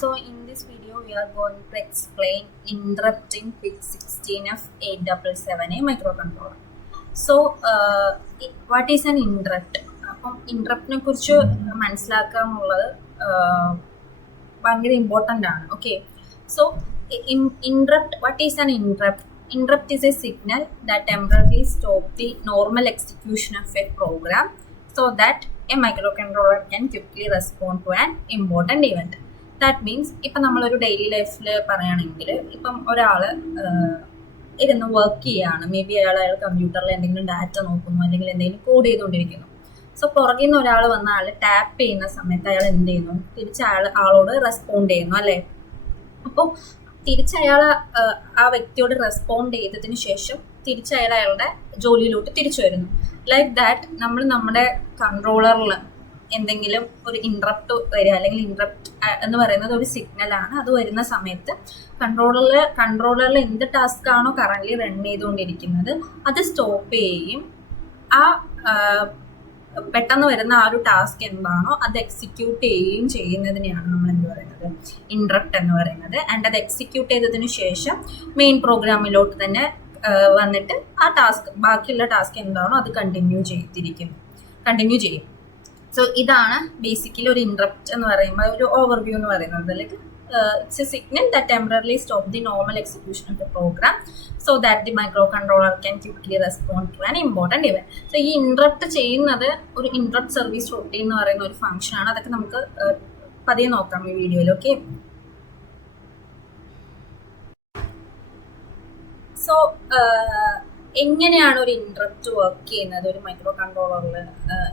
So in this video we are going to explain interrupting PIC16 of 8778 microcontroller. So what is an interrupt? അപ്പം ഇൻട്രപ്റ്റിനെ കുറിച്ച് മനസ്സിലാക്കുക എന്നുള്ളത് ഭയങ്കര important ആണ്. Okay, so interrupt, what is an interrupt? Interrupt is a signal that temporarily stops the normal execution of a program so that a microcontroller can quickly respond to an important event. That means ഇപ്പം നമ്മളൊരു daily ലൈഫിൽ പറയുകയാണെങ്കിൽ ഇപ്പം ഒരാൾ ഇരുന്ന് work ചെയ്യുകയാണ്, may be അയാൾ കമ്പ്യൂട്ടറിൽ എന്തെങ്കിലും ഡാറ്റ നോക്കുന്നു അല്ലെങ്കിൽ എന്തെങ്കിലും കോഡ് ചെയ്തുകൊണ്ടിരിക്കുന്നു. സോ പുറകിൽ നിന്ന് ഒരാൾ വന്ന ആൾ ടാപ്പ് ചെയ്യുന്ന സമയത്ത് അയാൾ എന്ത് ചെയ്യുന്നു? തിരിച്ച് ആളോട് റെസ്പോണ്ട് ചെയ്യുന്നു, അല്ലേ? അപ്പോൾ തിരിച്ച് അയാൾ ആ വ്യക്തിയോട് റെസ്പോണ്ട് ചെയ്തതിന് ശേഷം തിരിച്ച് അയാളുടെ ജോലിയിലോട്ട് തിരിച്ചു വരുന്നു. ലൈക്ക് ദാറ്റ് നമ്മൾ നമ്മുടെ കൺട്രോളറിൽ എന്തെങ്കിലും ഒരു ഇൻട്രപ്റ്റ് വരിക, അല്ലെങ്കിൽ ഇൻട്രപ്റ്റ് എന്ന് പറയുന്നത് ഒരു സിഗ്നലാണ്. അത് വരുന്ന സമയത്ത് കൺട്രോളറിൽ എന്ത് ടാസ്ക് ആണോ കറൻ്റ്ലി റൺ ചെയ്തുകൊണ്ടിരിക്കുന്നത് അത് സ്റ്റോപ്പ് ചെയ്യുകയും ആ പെട്ടെന്ന് വരുന്ന ആ ഒരു ടാസ്ക് എന്താണോ അത് എക്സിക്യൂട്ട് ചെയ്യുകയും ചെയ്യുന്നതിനെയാണ് നമ്മൾ എന്ത് പറയുന്നത്? ഇൻട്രപ്റ്റ് എന്ന് പറയുന്നത്. ആൻഡ് അത് എക്സിക്യൂട്ട് ചെയ്തതിനു ശേഷം മെയിൻ പ്രോഗ്രാമിലോട്ട് തന്നെ വന്നിട്ട് ആ ടാസ്ക്, ബാക്കിയുള്ള ടാസ്ക് എന്താണോ അത് കണ്ടിന്യൂ ചെയ്യും. സോ ഇതാണ് ബേസിക്കലി ഒരു ഇൻട്രപ്റ്റ് എന്ന് പറയുമ്പോൾ ഒരു ഓവർവ്യൂ എന്ന് പറയുന്നത്. Like it's a signal that temporarily stop the normal execution of the program so that the microcontroller can quickly respond to an important event. So ഈ interrupt ചെയ്യുന്നത് ഒരു ഇൻട്രപ്റ്റ് സർവീസ് റൊട്ടീൻ എന്ന് പറയുന്ന ഒരു ഫംഗ്ഷനാണ്. അതൊക്കെ നമുക്ക് പതിയെ നോക്കാം ഈ വീഡിയോയിൽ. ഓക്കെ, സോ എങ്ങനെയാണ് ഒരു ഇൻട്രപ്റ്റ് വർക്ക് ചെയ്യുന്നത് ഒരു മൈക്രോ കൺട്രോളറിൽ?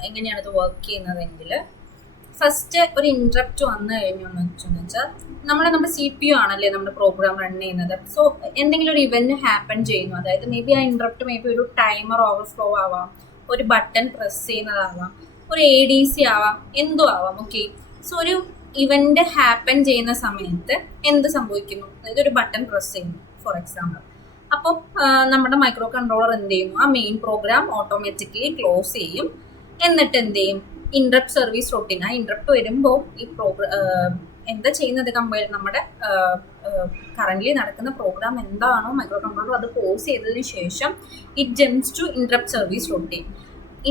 എങ്ങനെയാണ് ഇത് വർക്ക് ചെയ്യുന്നതെങ്കിൽ ഫസ്റ്റ് ഒരു ഇൻട്രപ്റ്റ് വന്നു കഴിഞ്ഞു എന്ന് വെച്ചാൽ നമ്മുടെ CPU ആണല്ലേ നമ്മുടെ പ്രോഗ്രാം റൺ ചെയ്യുന്നത്. സോ എന്തെങ്കിലും ഒരു ഇവന്റ് ഹാപ്പൻ ചെയ്യുന്നു, അതായത് മേ ബി ആ ഇൻട്രപ്റ്റ് മേ ബി ഒരു ടൈമർ ഓവർഫ്ലോ ആവാം, ഒരു ബട്ടൺ പ്രസ് ചെയ്യുന്നതാവാം, ഒരു ADC ആവാം, എന്തും ആവാം. ഓക്കെ, സോ ഒരു ഇവന്റ് ഹാപ്പൻ ചെയ്യുന്ന സമയത്ത് എന്ത് സംഭവിക്കുന്നു? അതായത് ഒരു ബട്ടൺ പ്രസ് ചെയ്യുന്നു ഫോർ എക്സാമ്പിൾ. അപ്പം നമ്മുടെ മൈക്രോ കൺട്രോളർ എന്ത് ചെയ്യുന്നു? ആ മെയിൻ പ്രോഗ്രാം ഓട്ടോമാറ്റിക്കലി ക്ലോസ് ചെയ്യും. എന്നിട്ട് എന്ത് ചെയ്യും? ഇൻട്രപ്റ്റ് സർവീസ് റൊട്ടീൻ, ആ ഇൻട്രപ്റ്റ് വരുമ്പോൾ ഈ എന്താ ചെയ്യുന്നത്? നമ്മുടെ കറൻ്റ്ലി നടക്കുന്ന പ്രോഗ്രാം എന്താണോ മൈക്രോ കൺട്രോളർ അത് പോസ് ചെയ്തതിന് ശേഷം it jumps to interrupt service routine.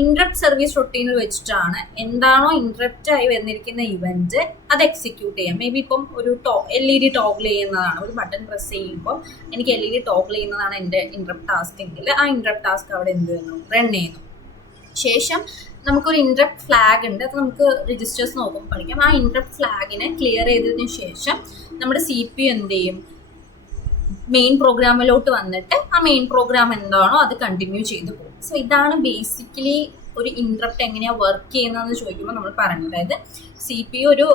Interrupt service റൊട്ടീനിൽ വെച്ചിട്ടാണ് എന്താണോ ഇൻട്രപ്റ്റ് ആയി വന്നിരിക്കുന്ന ഇവന്റ് അത് എക്സിക്യൂട്ട് ചെയ്യാം. മേ ബി ഇപ്പം ഒരു LED ടോഗിൾ ചെയ്യുന്നതാണ്, ഒരു ബട്ടൺ പ്രസ് ചെയ്യുമ്പോൾ എനിക്ക് LED ടോഗിൾ ചെയ്യുന്നതാണ് എൻ്റെ ഇൻട്രപ്റ്റ് ടാസ്ക് എങ്കിൽ ആ ഇൻട്രപ്റ്റ് ടാസ്ക് അവിടെ എന്ത് ചെയ്യുന്നു? റൺ ചെയ്യുന്നു. ശേഷം നമുക്കൊരു ഇൻട്രപ്റ്റ് ഫ്ലാഗ് ഉണ്ട്, അത് നമുക്ക് രജിസ്റ്റേഴ്സ് നോക്കുമ്പോൾ പഠിക്കാം. ആ ഇൻട്രപ്റ്റ് ഫ്ലാഗിനെ ക്ലിയർ ചെയ്തതിന് ശേഷം നമ്മുടെ CPU എന്ത് ചെയ്യും? മെയിൻ പ്രോഗ്രാമിലോട്ട് വന്നിട്ട് ആ മെയിൻ പ്രോഗ്രാം എന്താണോ അത് കണ്ടിന്യൂ ചെയ്തു പോകും. സോ ഇതാണ് ബേസിക്കലി ഒരു ഇൻട്രപ്റ്റ് എങ്ങനെയാണ് വർക്ക് ചെയ്യുന്നതെന്ന് ചോദിക്കുമ്പോൾ നമ്മൾ പറയുന്നത്. അതായത് CPU ഒരു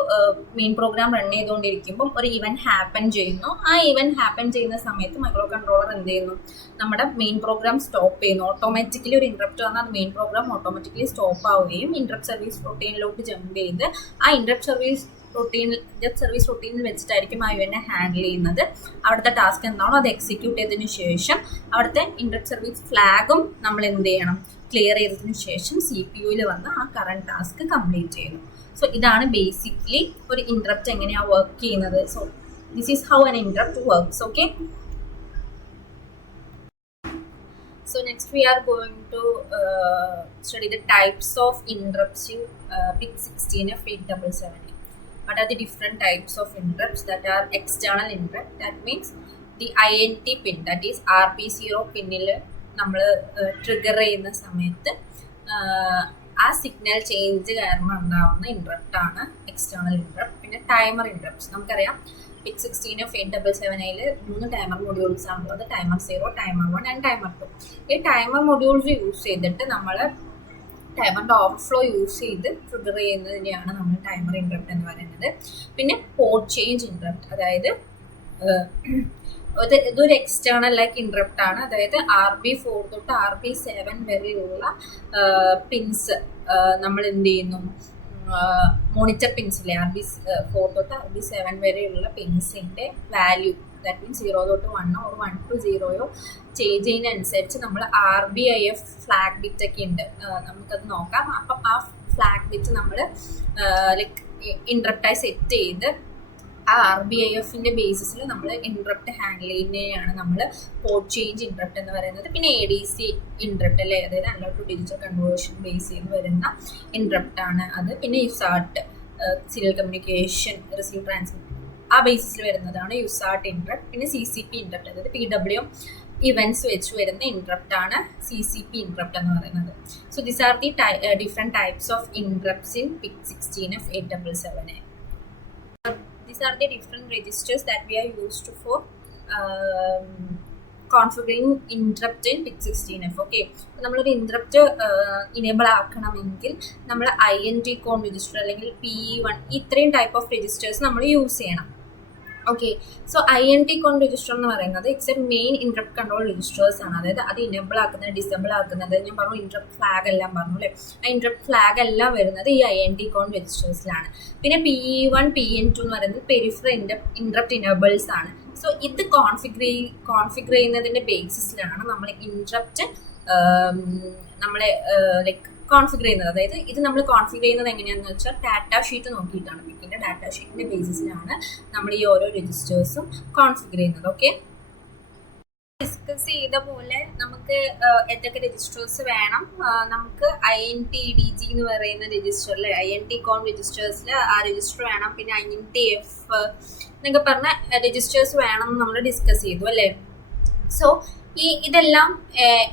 മെയിൻ പ്രോഗ്രാം റൺ ചെയ്തുകൊണ്ടിരിക്കുമ്പോൾ ഒരു ഇവന്റ് ഹാപ്പൻ ചെയ്യുന്നു. ആ ഇവന്റ് ഹാപ്പൻ ചെയ്യുന്ന സമയത്ത് മൈക്രോ കൺട്രോളർ എന്ത് ചെയ്യുന്നു? നമ്മുടെ മെയിൻ പ്രോഗ്രാം സ്റ്റോപ്പ് ചെയ്യുന്നു. ഓട്ടോമാറ്റിക്കലി ഒരു ഇൻട്രപ്റ്റ് വന്നാൽ അത് മെയിൻ പ്രോഗ്രാം ഓട്ടോമാറ്റിക്കലി സ്റ്റോപ്പ് ആവുകയും ഇൻട്രപ്റ്റ് സർവീസ് റൊട്ടീനിലോട്ട് ജമ്പ് ചെയ്ത് ആ ഇൻട്രപ്റ്റ് സർവീസ് റൊട്ടീനിൽ വെച്ചിട്ടായിരിക്കും ആ ഇവന്റിനെ ഹാൻഡിൽ ചെയ്യുന്നത്. അവിടുത്തെ ടാസ്ക് എന്താണോ അത് എക്സിക്യൂട്ട് ചെയ്തതിനു ശേഷം അവിടുത്തെ ഇൻട്രപ്റ്റ് സർവീസ് ഫ്ലാഗും നമ്മൾ എന്ത് ചെയ്യണം? ക്ലിയർ ചെയ്തതിനു ശേഷം CPUയിൽ വന്ന് ആ കറണ്ട് ടാസ്ക് കംപ്ലീറ്റ് ചെയ്യുന്നു. സോ ഇതാണ് ബേസിക്കലി ഒരു ഇൻട്രപ്റ്റ് എങ്ങനെയാണ് വർക്ക് ചെയ്യുന്നത്. So this is how an interrupt works. Okay, so next we are going to study the types of interrupts in PIC16 of 8778. What are the different types of interrupts? That are external interrupt, that means the INT pin, that is RP0 പിന്നിൽ നമ്മൾ trigger ചെയ്യുന്ന സമയത്ത് ആ signal change കാരണം ഉണ്ടാവുന്ന interrupt ആണ് external interrupt. പിന്നെ timer interrupts നമുക്കറിയാം. PIC16 of 8778 3 ടൈമർ മൊഡ്യൂൾസ് ആണുള്ളത്. Timer 0, timer 1 and timer 2. ഈ ടൈമർ മൊഡ്യൂൾസ് യൂസ് ചെയ്തിട്ട് നമ്മൾ ടൈമറിൻ്റെ ഓവർഫ്ലോ യൂസ് ചെയ്ത് ട്രിഗർ ചെയ്യുന്നതിനെയാണ് നമ്മൾ ടൈമർ ഇൻട്രപ്റ്റ് എന്ന് പറയുന്നത്. പിന്നെ പോർട്ട് ചേഞ്ച് ഇൻട്രപ്റ്റ്, അതായത് ഇതൊരു എക്സ്റ്റേണൽ ലൈക്ക് ഇൻട്രപ്റ്റ് ആണ്. അതായത് RB4 തൊട്ട് RB7 വരെയുള്ള പിൻസ് നമ്മൾ എന്ത് ചെയ്യുന്നു? മോണിറ്റർ പിൻസിലെ RB4 തൊട്ട് RB7 വരെയുള്ള പിൻസിൻ്റെ വാല്യൂ, ദാറ്റ് മീൻസ് 0 തൊട്ട് 1 ഓർ 1 to 0 ചേഞ്ച് ചെയ്യുന്നതനുസരിച്ച് നമ്മൾ RBIF ഫ്ലാഗ് ബിറ്റ് ഒക്കെ ഉണ്ട്, നമുക്കത് നോക്കാം. അപ്പം ആ ഫ്ലാഗ് ബിറ്റ് നമ്മൾ ലൈക്ക് ഇൻട്രപ്റ്റായി സെറ്റ് ചെയ്ത് ആ RBIF-ന്റെ ബേസിസിൽ നമ്മൾ ഇൻട്രപ്റ്റ് ഹാൻഡിൽ ചെയ്യുന്നതിനെയാണ് നമ്മൾ പോർട്ട് ചേഞ്ച് ഇൻട്രപ്റ്റ് എന്ന് പറയുന്നത്. പിന്നെ ADC ഇൻട്രപ്റ്റ് അല്ലേ, അതായത് analog to digital conversion base ചെയ്ത് വരുന്ന ഇൻട്രപ്റ്റ് ആണ് അത്. പിന്നെ USART serial communication receive transmit ആ ബേസിസിൽ വരുന്നതാണ് യുസാർട്ട് ഇൻട്രപ്റ്റ്. പിന്നെ CCP ഇൻട്രപ്റ്റ്, അതായത് PWM ഇവന്റ്സ് വെച്ച് വരുന്ന ഇൻട്രപ്റ്റ് ആണ് CCP ഇൻട്രപ്റ്റ് എന്ന് പറയുന്നത്. So these are the different types of interrupts in PIC16F877A. These are the different registers that we are used for configuring interrupt in PIC16F. Okay, നമ്മളൊരു interrupt enable ആക്കണമെങ്കിൽ നമ്മൾ INT കോൺ register അല്ലെങ്കിൽ PE1 ഇത്രയും type of registers നമ്മൾ use ചെയ്യണം. Okay, so INT കോൺ register എന്ന് പറയുന്നത് it's A main interrupt control registers ആണ്. അതായത് അത് ഇനേബിൾ ആക്കുന്നത് ഡിസേബിൾ ആക്കുന്നത് ഞാൻ പറഞ്ഞു, ഇൻട്രപ്റ്റ് ഫ്ലാഗ് എല്ലാം പറഞ്ഞു അല്ലേ. ആ ഇൻട്രപ്റ്റ് ഫ്ലാഗ് എല്ലാം വരുന്നത് ഈ INT കോൺ രജിസ്റ്റേഴ്സിലാണ്. പിന്നെ PE1 PN2 എന്ന് പറയുന്നത് പെരിഫറൽ ഇൻട്രപ്റ്റ് ഇനേബിൾസ് ആണ്. സോ ഇത് കോൺഫിഗർ ചെയ്യുന്നതിന്റെ ബേസിസിലാണ് നമ്മൾ ഇൻട്രപ്റ്റ് നമ്മളെ ലൈക്ക് കോൺഫിഗർ ചെയ്യുന്നത്. അതായത് ഇത് നമ്മൾ കോൺഫിഗർ ചെയ്യുന്നത് എങ്ങനെയാണെന്ന് വെച്ചാൽ ഡാറ്റ ഷീറ്റ് നോക്കിയിട്ടാണ്. പിക്കിൻ്റെ ഡാറ്റ ഷീറ്റിന്റെ ബേസിസിലാണ് നമ്മൾ ഈ ഓരോ രജിസ്റ്റേഴ്സും കോൺഫിഗർ ചെയ്യുന്നത്. ഓക്കെ, ഡിസ്കസ് ചെയ്ത പോലെ നമുക്ക് എന്തൊക്കെ രജിസ്റ്റേഴ്സ് വേണം. നമുക്ക് INTDG എന്ന് പറയുന്ന രജിസ്റ്ററിൽ INT കോൺ രജിസ്റ്റേഴ്സിൽ ആ രജിസ്റ്റർ വേണം. പിന്നെ INTF എന്നൊക്കെ പറഞ്ഞ രജിസ്റ്റേഴ്സ് വേണം എന്ന് നമ്മൾ ഡിസ്കസ് ചെയ്തു അല്ലേ. സോ ഇതെല്ലാം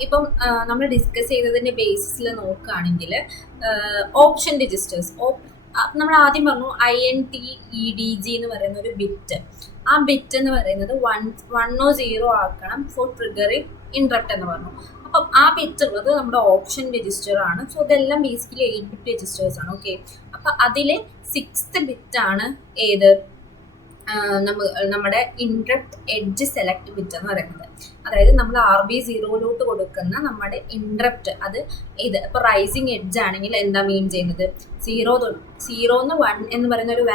ഇപ്പം നമ്മൾ ഡിസ്കസ് ചെയ്തതിന്റെ ബേസിസിൽ നോക്കുകയാണെങ്കിൽ ഓപ്ഷൻ രജിസ്റ്റേഴ്സ് നമ്മൾ ആദ്യം പറഞ്ഞു INTEDG എന്ന് പറയുന്ന ഒരു ബിറ്റ്. ആ ബിറ്റ് എന്ന് പറയുന്നത് 1 or 0 ആക്കണം ഫോർ ട്രിഗറിങ് ഇൻട്രപ്റ്റ് എന്ന് പറഞ്ഞു. അപ്പം ആ ബിറ്റ് ഉള്ളത് നമ്മുടെ ഓപ്ഷൻ രജിസ്റ്റർ ആണ്. സോ ഇതെല്ലാം ബേസിക്കലി 8-bit രജിസ്റ്റേഴ്സ് ആണ്. ഓക്കെ, അപ്പം അതിൽ 6th ബിറ്റ് ആണ് ഏത് നമ്മുടെ ഇൻട്രപ്റ്റ് എഡ്ജ് സെലക്ട് ബിറ്റ് എന്ന് പറയുന്നത്. അതായത് നമ്മൾ RB0 കൊടുക്കുന്ന നമ്മുടെ ഇൻട്രപ്റ്റ് അത് ഇത് ഇപ്പൊ റൈസിങ് എഡ്ജ് ആണെങ്കിൽ എന്താ മീൻ ചെയ്യുന്നത്, 0-1 എന്ന് പറയുന്ന ഒരു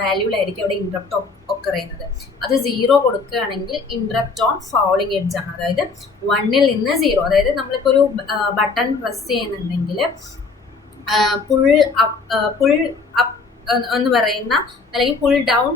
വാല്യൂലായിരിക്കും അവിടെ ഇൻട്രപ്റ്റ് ഒക്കർ ചെയ്യുന്നത്. അത് 0 കൊടുക്കുകയാണെങ്കിൽ ഇൻട്രപ്റ്റ് ഓൺ ഫാളിങ് എഡ്ജ് ആണ്. അതായത് 1-ൽ നിന്ന് 0, അതായത് നമ്മളിപ്പോ ഒരു ബട്ടൺ പ്രസ് ചെയ്യുന്നുണ്ടെങ്കിൽ പുൾ അപ്പ് എന്ന് പറയുന്ന അല്ലെങ്കിൽ പുൾ ഡൗൺ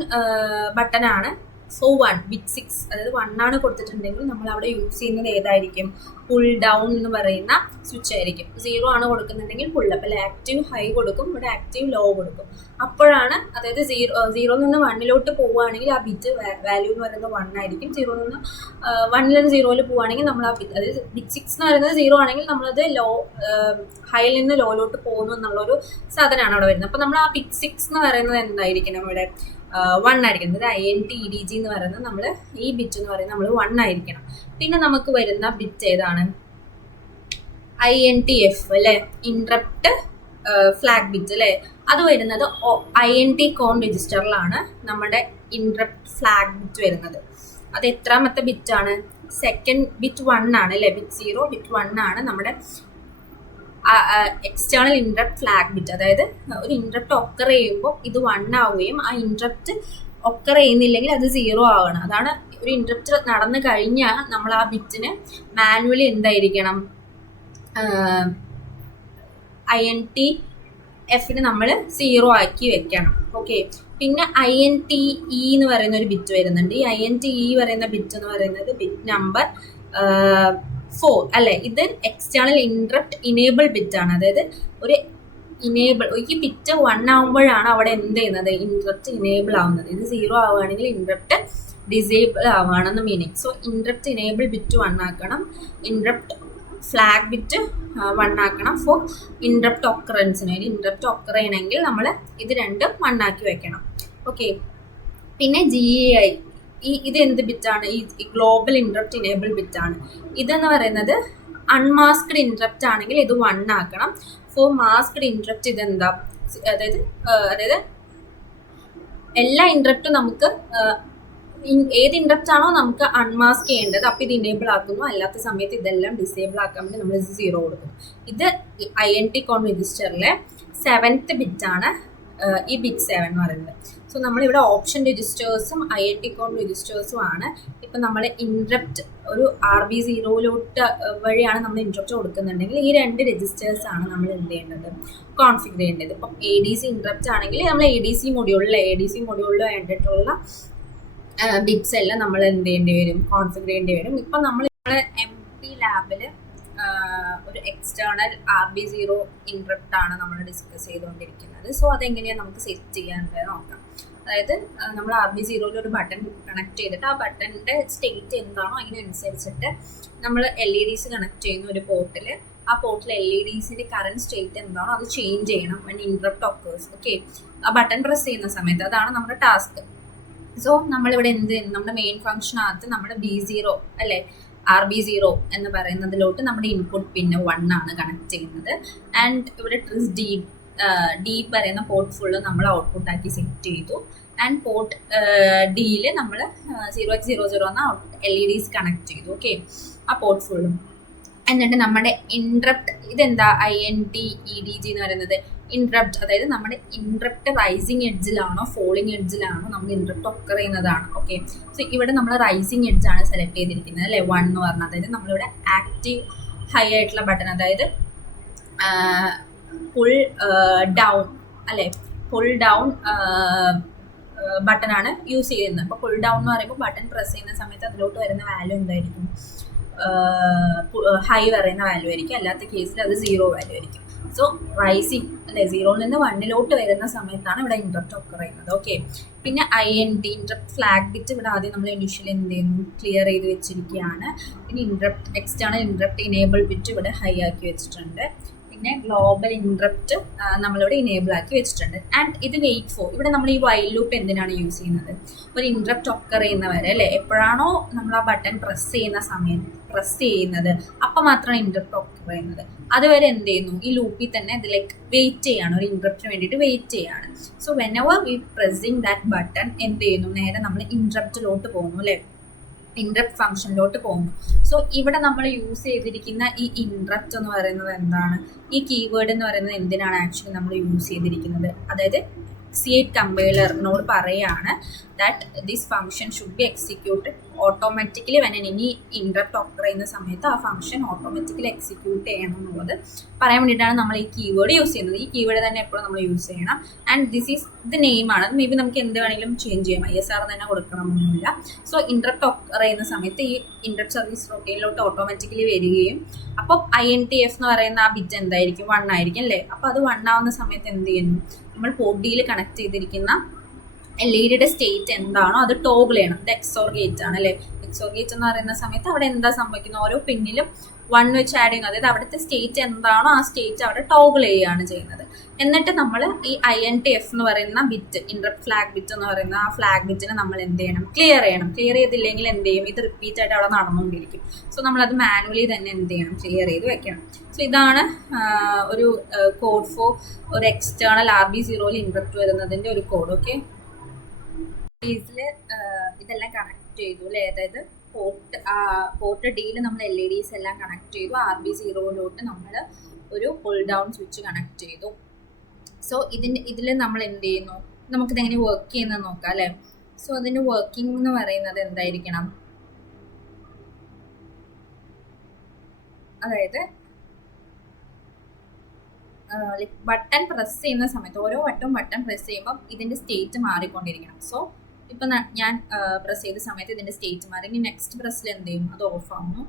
ബട്ടൺ ആണ്. സോ 1 ബിറ്റ് 6, അതായത് 1 ആണ് കൊടുത്തിട്ടുണ്ടെങ്കിൽ നമ്മൾ അവിടെ യൂസ് ചെയ്യുന്നത് ഏതായിരിക്കും, പുൾ ഡൗൺ എന്ന് പറയുന്ന സ്വിച്ച് ആയിരിക്കും. 0 ആണ് കൊടുക്കുന്നുണ്ടെങ്കിൽ പുൾ അപ്പ്, അല്ലെ ആക്റ്റീവ് ഹൈ കൊടുക്കും, ഇവിടെ ആക്റ്റീവ് ലോ കൊടുക്കും. അപ്പോഴാണ് അതായത് 0 നിന്ന് 1-ലോട്ട് പോവുകയാണെങ്കിൽ ആ ബിറ്റ് വാല്യൂ എന്ന് പറയുന്നത് 1 ആയിരിക്കും. 0 നിന്ന് 1-ൽ നിന്ന് 0-ൽ പോവുകയാണെങ്കിൽ നമ്മൾ ആ ബിറ്റ്, അതായത് ബിറ്റ് 6 എന്ന് പറയുന്നത് 0 ആണെങ്കിൽ നമ്മളത് ഹൈയിൽ നിന്ന് ലോയിലോട്ട് പോകുന്നു എന്നുള്ളൊരു സാധനമാണ് അവിടെ വരുന്നത്. അപ്പോൾ നമ്മൾ ആ ബിറ്റ് 6 എന്ന് പറയുന്നത് എന്തായിരിക്കണം, ഇവിടെ 1 ആയിരിക്കണം. അതായത് INTEDG എന്ന് പറയുന്നത് നമ്മൾ ഈ ബിറ്റ് എന്ന് പറയുന്നത് നമ്മൾ 1 ആയിരിക്കണം. പിന്നെ നമുക്ക് വരുന്ന ബിറ്റ് ഏതാണ്, INTF അല്ലെ, ഇൻട്രപ്റ്റ് ഫ്ലാഗ് ബിറ്റ് അല്ലെ. അത് വരുന്നത് INT കോൺ രജിസ്റ്ററിലാണ് നമ്മുടെ ഇൻട്രപ്റ്റ് ഫ്ലാഗ് ബിറ്റ് വരുന്നത്. അത് എത്രാമത്തെ ബിറ്റാണ്, സെക്കൻഡ് ബിറ്റ് 1 ആണ് അല്ലെ. ബിറ്റ് 0 ബിറ്റ് 1 ആണ് നമ്മുടെ എക്സ്റ്റേണൽ ഇൻട്രപ്റ്റ് ഫ്ലാഗ് ബിറ്റ്. അതായത് ഒരു ഇൻട്രപ്റ്റ് ഒക്കർ ചെയ്യുമ്പോൾ ഇത് 1 ആവുകയും ആ ഇൻട്രപ്റ്റ് ഒക്കർ ചെയ്യുന്നില്ലെങ്കിൽ അത് 0 ആവണം. അതാണ് ഒരു ഇൻട്രപ്റ്റ് നടന്നു കഴിഞ്ഞാൽ നമ്മൾ ആ ബിറ്റിന് മാനുവലി എന്തായിരിക്കണം, INTF നമ്മൾ 0 ആക്കി വെക്കണം. ഓക്കെ, പിന്നെ INTE എന്ന് പറയുന്ന ഒരു ബിറ്റ് വരുന്നുണ്ട്. ഈ INTE പറയുന്ന ബിറ്റ് എന്ന് പറയുന്നത് ബിറ്റ് നമ്പർ 4 അല്ലെ. ഇത് എക്സ്റ്റേണൽ ഇൻട്രപ്റ്റ് ഇനേബിൾ ബിറ്റ് ആണ്. അതായത് ഒരു ഇനേബിൾ, ഈ ബിറ്റ് 1 ആവുമ്പോഴാണ് അവിടെ എന്ത് ചെയ്യുന്നത്, ഇൻട്രപ്റ്റ് ഇനേബിൾ ആവുന്നത്. ഇത് 0 ആവുകയാണെങ്കിൽ ഇൻട്രപ്റ്റ് ഡിസേബിൾ ആവുകയാണെന്ന് meaning. So interrupt enable bit 1 ആക്കണം, ഇൻട്രപ്റ്റ് ഫ്ലാഗ് ബിറ്റ് 1 ആക്കണം ഫോർ ഇൻട്രപ്റ്റ് ഒക്കറൻസിന്. ഇൻട്രപ്റ്റ് ഒക്കർ ചെയ്യണമെങ്കിൽ നമ്മൾ ഇത് രണ്ടും 1 ആക്കി വെക്കണം. ഓക്കെ, പിന്നെ GEI ഇത് എന്ത് ബിറ്റാണ്, ഈ ഗ്ലോബൽ ഇൻട്രപ്റ്റ് ഇനേബിൾ ബിറ്റാണ്. ഇതെന്ന് പറയുന്നത് അൺമാസ്ക്ഡ് ഇൻട്രപ്റ്റ് ആണെങ്കിൽ ഇത് 1 ആക്കണം. ഫോർ മാസ്ക്ഡ് ഇൻട്രപ്റ്റ് ഇതെന്താ, അതായത് എല്ലാ ഇൻട്രപ്റ്റും നമുക്ക് ഏത് ഇൻട്രപ്റ്റ് ആണോ നമുക്ക് അൺമാസ്ക് ചെയ്യേണ്ടത്, അപ്പോൾ ഇത് ഇനേബിൾ ആക്കുന്നു. അല്ലാത്ത സമയത്ത് ഇതെല്ലാം ഡിസേബിൾ ആക്കാൻ വേണ്ടി നമ്മൾ 0 കൊടുക്കുന്നു. ഇത് INT കോൺ രജിസ്റ്ററിലെ 7th ബിറ്റ് ആണ് ഈ ബിറ്റ് 7 എന്ന് പറയുന്നത്. സോ നമ്മളിവിടെ ഓപ്ഷൻ രജിസ്റ്റേഴ്സും INT കോഡ് രജിസ്റ്റേഴ്സും ആണ്. ഇപ്പം നമ്മൾ ഇൻട്രപ്റ്റ് ഒരു RB0 വഴിയാണ് നമ്മൾ ഇൻട്രപ്റ്റ് കൊടുക്കുന്നുണ്ടെങ്കിൽ ഈ 2 രജിസ്റ്റേഴ്സ് ആണ് നമ്മൾ എന്ത് ചെയ്യേണ്ടത്, കോൺഫിഗർ ചെയ്യേണ്ടത്. ഇപ്പം ADC ഇൻട്രപ്റ്റ് ആണെങ്കിൽ നമ്മൾ ADC മൊഡ്യൂളിൽ വേണ്ടിയിട്ടുള്ള ബിറ്റ്സ് എല്ലാം നമ്മൾ എന്ത് ചെയ്യേണ്ടി വരും, കോൺഫിഗർ ചെയ്യേണ്ടി വരും. ഇപ്പം നമ്മൾ MP ലാബിൽ ഒരു എക്സ്റ്റേണൽ RB0 ഇൻട്രപ്റ്റ് ആണ് നമ്മൾ ഡിസ്കസ് ചെയ്തുകൊണ്ടിരിക്കുന്നത്. സോ അതെങ്ങനെയാണ് നമുക്ക് സെറ്റ് ചെയ്യാനുള്ളത് നോക്കാം. അതായത് നമ്മൾ RB0 ഒരു ബട്ടൺ കണക്ട് ചെയ്തിട്ട് ആ ബട്ടണിൻ്റെ സ്റ്റേറ്റ് എന്താണോ അതിനനുസരിച്ചിട്ട് നമ്മൾ LEDs കണക്ട് ചെയ്യുന്ന ഒരു പോർട്ടിൽ, ആ പോർട്ടിൽ LEDസിൻ്റെ കറണ്ട് സ്റ്റേറ്റ് എന്താണോ അത് ചേഞ്ച് ചെയ്യണം when ഇൻട്രപ്റ്റ് ഒക്കേഴ്സ്. ഓക്കെ, ആ ബട്ടൺ പ്രസ് ചെയ്യുന്ന സമയത്ത് അതാണ് നമ്മുടെ ടാസ്ക്. സോ നമ്മളിവിടെ എന്ത് ചെയ്യുന്നു, നമ്മുടെ മെയിൻ ഫംഗ്ഷനകത്ത് നമ്മുടെ B0 അല്ലേ, RB0 എന്ന് പറയുന്നതിലോട്ട് നമ്മുടെ ഇൻപുട്ട് പിന്നെ 1 ആണ് കണക്ട് ചെയ്യുന്നത്. ആൻഡ് ഇവിടെ ട്രിസ് ഡി പറയുന്ന പോർട്ട് ഫുള്ള് നമ്മൾ ഔട്ട്പുട്ട് ആക്കി സെറ്റ് ചെയ്തു. ആൻഡ് പോർട്ട് ഡിയിൽ നമ്മൾ 0x00 എന്ന LEDs കണക്ട് ചെയ്തു. ഓക്കെ, ആ പോർട്ട് ഫുള്ളും. എന്നിട്ട് നമ്മുടെ ഇൻട്രപ്റ്റ് ഇതെന്താ, INT EDG എന്ന് പറയുന്നത് ഇൻട്രപ്റ്റ്, അതായത് നമ്മുടെ ഇൻട്രപ്റ്റ് റൈസിങ് എഡ്ജിലാണോ ഫോളിങ് എഡ്ജിലാണോ നമ്മൾ ഇൻട്രപ്റ്റ് ഒക്കർ ചെയ്യുന്നതാണ്. ഓക്കെ, സോ ഇവിടെ നമ്മൾ റൈസിങ് എഡ്ജ് ആണ് സെലക്ട് ചെയ്തിരിക്കുന്നത് അല്ലേ, 1 എന്ന് പറഞ്ഞാൽ. അതായത് നമ്മളിവിടെ ആക്റ്റീവ് ഹൈ ആയിട്ടുള്ള ബട്ടൺ, അതായത് പുൾ ഡൗൺ അല്ലേ, പുൾ ഡൗൺ ബട്ടൺ ആണ് യൂസ് ചെയ്യുന്നത്. അപ്പോൾ പുൾ ഡൗൺ എന്ന് പറയുമ്പോൾ ബട്ടൺ പ്രസ് ചെയ്യുന്ന സമയത്ത് അതിലോട്ട് വരുന്ന വാല്യൂ എന്തായിരിക്കും, ഹൈ പറയുന്ന വാല്യൂ ആയിരിക്കും. അല്ലാത്ത കേസിൽ അത് 0 വാല്യൂ ആയിരിക്കും. സോ റൈസിങ് അല്ലെ, 0ൽ നിന്ന് 1 വരുന്ന സമയത്താണ് ഇവിടെ ഇൻട്രപ്റ്റ് ഒക്കർ ചെയ്യുന്നത്. ഓക്കെ, പിന്നെ INT ഇൻട്രപ്റ്റ് ഫ്ലാഗ് ബിറ്റ് ഇവിടെ ആദ്യം നമ്മൾ ഇനിഷ്യലി എന്ത് ചെയ്യുന്നു, ക്ലിയർ ചെയ്ത് വെച്ചിരിക്കുകയാണ്. പിന്നെ interrupt external interrupt enable bit ഇവിടെ ഹൈ ആക്കി വെച്ചിട്ടുണ്ട്. പിന്നെ ഗ്ലോബൽ ഇൻട്രപ്റ്റ് നമ്മളിവിടെ ഇനേബിൾ ആക്കി വെച്ചിട്ടുണ്ട്. ആൻഡ് ഇത് വെയിറ്റ് ഫോർ, ഇവിടെ നമ്മൾ ഈ വൈൽ ലൂപ്പ് എന്തിനാണ് യൂസ് ചെയ്യുന്നത്, ഒരു ഇൻട്രപ്റ്റ് ഒക്കർ ചെയ്യുന്നവരെ അല്ലേ, എപ്പോഴാണോ നമ്മൾ ആ ബട്ടൺ പ്രസ് ചെയ്യുന്നത് അപ്പം മാത്രമാണ് ഇൻട്രപ്റ്റ് ഒക്കർ ചെയ്യുന്നത്. അതുവരെ എന്ത് ചെയ്യുന്നു, ഈ ലൂപ്പിൽ തന്നെ ഇതിലേക്ക് വെയിറ്റ് ചെയ്യാണ്, ഒരു ഇൻട്രപ്റ്റിന് വേണ്ടിയിട്ട് വെയിറ്റ് ചെയ്യാണ്. So whenever we pressing that button എന്ത് ചെയ്യുന്നു, നേരെ നമ്മൾ ഇൻട്രപ്റ്റിലോട്ട് പോകുന്നു അല്ലേ, ഇൻട്രപ്റ്റ് ഫംഗ്ഷനിലോട്ട് പോകുന്നു. സോ ഇവിടെ നമ്മൾ യൂസ് ചെയ്തിരിക്കുന്ന ഈ ഇൻട്രപ്റ്റ് എന്ന് പറയുന്നത് എന്താണ്, ഈ കീവേഡ് എന്ന് പറയുന്നത് എന്തിനാണ് ആക്ച്വലി നമ്മൾ യൂസ് ചെയ്തിരിക്കുന്നത്, അതായത് C8 കമ്പൈലറിനോട് പറയാണ് that this function should be executed automatically when any interrupt occur ചെയ്യുന്ന സമയത്ത് ആ ഫംഗ്ഷൻ ഓട്ടോമാറ്റിക്കലി എക്സിക്യൂട്ട് ചെയ്യണം എന്നുള്ളത് പറയാൻ വേണ്ടിയിട്ടാണ് നമ്മൾ ഈ കീവേഡ് യൂസ് ചെയ്യുന്നത്. ഈ കീവേഡ് തന്നെ എപ്പോഴും നമ്മൾ യൂസ് ചെയ്യണം. ആൻഡ് ദിസ് ഈസ് ദ നെയിമാണ്. അത് മേ ബി നമുക്ക് എന്ത് വേണമെങ്കിലും ചേഞ്ച് ചെയ്യാം, ISR തന്നെ കൊടുക്കണമെന്നില്ല. സോ ഇൻട്രപ്റ്റ് ഒക്കർ ചെയ്യുന്ന സമയത്ത് ഈ ഇൻട്രപ്റ്റ് സർവീസ് റൊട്ടീനിലോട്ട് ഓട്ടോമാറ്റിക്കലി വരികയും അപ്പോൾ INTF എന്ന് പറയുന്ന ആ ബിറ്റ് എന്തായിരിക്കും, 1 ആയിരിക്കും അല്ലേ. അപ്പോൾ അത് 1 ആവുന്ന സമയത്ത് എന്ത് ചെയ്യുന്നു, നമ്മൾ പോർട്ട് ഡിയിൽ കണക്ട് ചെയ്തിരിക്കുന്ന LED സ്റ്റേറ്റ് എന്താണോ അത് ടോഗിൾ ചെയ്യണം. ഇത് XOR ഗേറ്റ് ആണ് അല്ലേ. XOR ഗേറ്റ് എന്ന് പറയുന്ന സമയത്ത് അവിടെ എന്താ സംഭവിക്കുന്നത്, ഓരോ പിന്നിലും 1 വെച്ച് ആഡ് ചെയ്യുന്നത്, അതായത് അവിടുത്തെ സ്റ്റേറ്റ് എന്താണോ ആ സ്റ്റേറ്റ് അവിടെ ടോഗിൾ ചെയ്യുകയാണ് ചെയ്യുന്നത്. എന്നിട്ട് നമ്മൾ ഈ INTF എന്ന് പറയുന്ന ബിറ്റ്, ഇൻട്രപ്റ്റ് ഫ്ലാഗ് ബിറ്റ് എന്ന് പറയുന്ന ആ ഫ്ലാഗ് ബിറ്റിനെ നമ്മൾ എന്ത് ചെയ്യണം, ക്ലിയർ ചെയ്യണം. ക്ലിയർ ചെയ്തില്ലെങ്കിൽ എന്ത് ചെയ്യും, ഇത് റിപ്പീറ്റ് ആയിട്ട് അവിടെ നടന്നുകൊണ്ടിരിക്കും. സോ നമ്മളത് മാനുവലി തന്നെ എന്ത് ചെയ്യണം, ക്ലിയർ ചെയ്ത് വെക്കണം. സോ ഇതാണ് ഒരു കോഡ് ഫോർ ഒരു എക്സ്റ്റേണൽ RB0 ഇൻട്രപ്റ്റ് വരുന്നതിൻ്റെ ഒരു കോഡ്. ഓക്കെ, ഇതിൽ ഇതെല്ലാം കണക്ട് ചെയ്തു അല്ലേ, അതായത് പോർട്ട് ഡിയിൽ നമ്മൾ LEDs എല്ലാം കണക്ട് ചെയ്തു. RB0 നമ്മൾ ഒരു പുൾ ഡൗൺ സ്വിച്ച് കണക്ട് ചെയ്തു. സോ ഇതിൽ നമ്മൾ എന്ത് ചെയ്യുന്നു, നമുക്കിതെങ്ങനെ വർക്ക് ചെയ്യുന്നത് നോക്കാം അല്ലേ. സോ അതിൻ്റെ വർക്കിംഗ് എന്ന് പറയുന്നത് എന്തായിരിക്കണം, അതായത് ബട്ടൺ പ്രസ് ചെയ്യുന്ന സമയത്ത് ഓരോ വട്ടം ബട്ടൺ പ്രസ് ചെയ്യുമ്പം ഇതിൻ്റെ സ്റ്റേറ്റ് മാറിക്കൊണ്ടിരിക്കണം. സോ ഇപ്പം ഞാൻ പ്രസ് ചെയ്ത സമയത്ത് ഇതിൻ്റെ സ്റ്റേറ്റ് മാറി. ഇനി നെക്സ്റ്റ് പ്രസ്സിൽ എന്ത് ചെയ്യും, അത് ഓഫ് ആവുന്നു.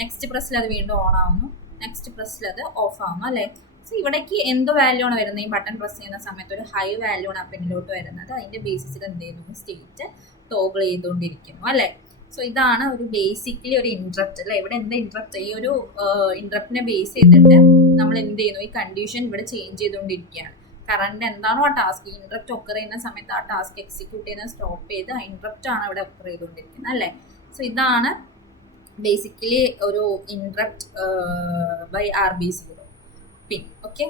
നെക്സ്റ്റ് പ്രസ്സിൽ അത് വീണ്ടും ഓൺ ആവുന്നു. നെക്സ്റ്റ് പ്രസ്സിൽ അത് ഓഫ് ആവുന്നു അല്ലേ. സോ ഇവിടേക്ക് എന്ത് വാല്യൂ ആണ് വരുന്നത്, ഈ ബട്ടൺ പ്രസ് ചെയ്യുന്ന സമയത്ത് ഒരു ഹൈ വാല്യൂ ആണ് ആ പിന്നിലോട്ട് വരുന്നത്. അതിൻ്റെ ബേസിസിൽ എന്ത് ചെയ്യുന്നു, സ്റ്റേറ്റ് ടോഗിൾ ചെയ്തുകൊണ്ടിരിക്കുന്നു അല്ലേ. സോ ഇതാണ് ഒരു ബേസിക്കലി ഒരു ഇൻട്രപ്റ്റ് അല്ലേ. ഇവിടെ എന്താ ഇൻട്രപ്റ്റ്, ഈ ഒരു ഇൻട്രപ്റ്റിനെ ബേസ് ചെയ്തിട്ട് നമ്മൾ എന്ത് ചെയ്യുന്നു, ഈ കണ്ടീഷൻ ഇവിടെ ചേഞ്ച് ചെയ്തുകൊണ്ടിരിക്കുകയാണ്. കറണ്ട് എന്താണോ ആ ടാസ്ക്, ഇൻട്രപ്റ്റ് ഒക്കർ ചെയ്യുന്ന സമയത്ത് ആ ടാസ്ക് എക്സിക്യൂട്ട് ചെയ്യുന്നത് സ്റ്റോപ്പ് ചെയ്ത് ആ ഇൻട്രപ്റ്റ് ആണ് ഇവിടെ ഒക്കർ ചെയ്തുകൊണ്ടിരിക്കുന്നത് അല്ലേ. സോ ഇതാണ് ബേസിക്കലി ഒരു interrupt by RB0 pin. Okay.